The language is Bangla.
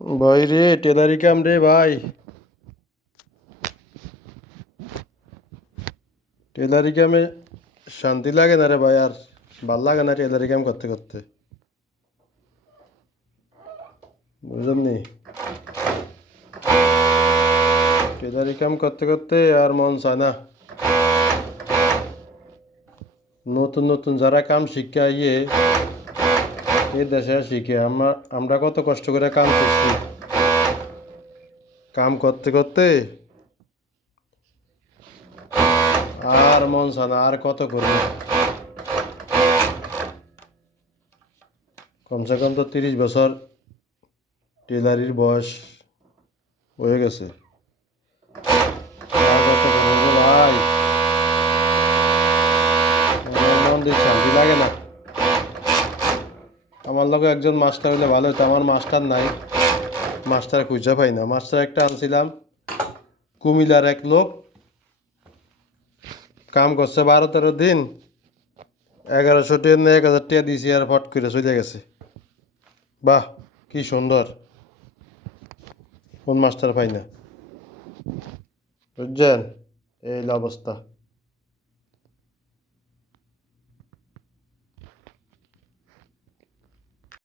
ভাই রে, টেলারি কাম রে ভাই। টেলারি কামে শান্তি লাগে না রে ভাই। আর ভাল লাগে না টেলারি কাম করতে করতে, বুঝলেন নি? টেলারি কাম করতে করতে আর মন চায় না। নতুন নতুন যারা কাম শিখে আইয়ে এই দেশে শিখে আমরা কত কষ্ট করে কাম শিখছি। কাম করতে করতে আর মন চায় না, আর কত করবে। কমসে কম তো 30 বছর টেলারির বয়স হয়ে গেছে। আর কত করবে রে ভাই, আমার মন দিয়ে শান্তি লাগে না। আমার লগে একজন মাস্টার হইলে ভালো হতো, আমার মাস্টার নাই। মাস্টার খুঁজে পাই না। মাস্টার একটা আনছিলাম, কুমিল্লার এক লোক, কাম করছে 12-13 দিন, 1100 টাকা না 1000 টাকা দিয়েছি আর ফট করে চলে গেছে। বাহ, কি সুন্দর! কোন মাস্টার পাই না, বুঝছেন? এই হলো অবস্থা।